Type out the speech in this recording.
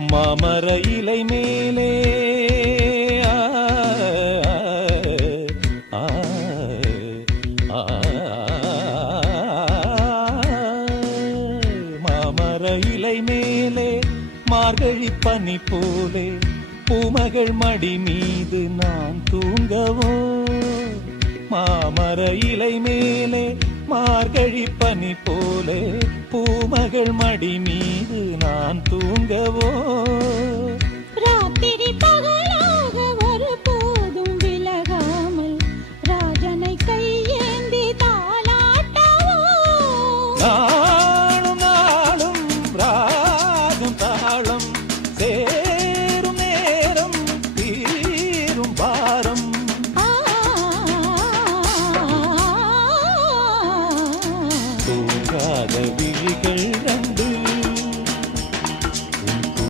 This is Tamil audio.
மாமர இலை மேலே மாமர இலை மேலே மார்கழி பனி போலே பூமகள் மடி மீது நான் தூங்கவோ மாமர இலை மேலே மார்கழி பனி போலே பூமகள் மடி மீது நான் தூங்கவோ ராத்திரி பகலாக ஒரு போதும் விலகாமல் ராஜனை கையேந்தி தாலாட்டவோ நாளும் நாளும் ராகம் தாளம்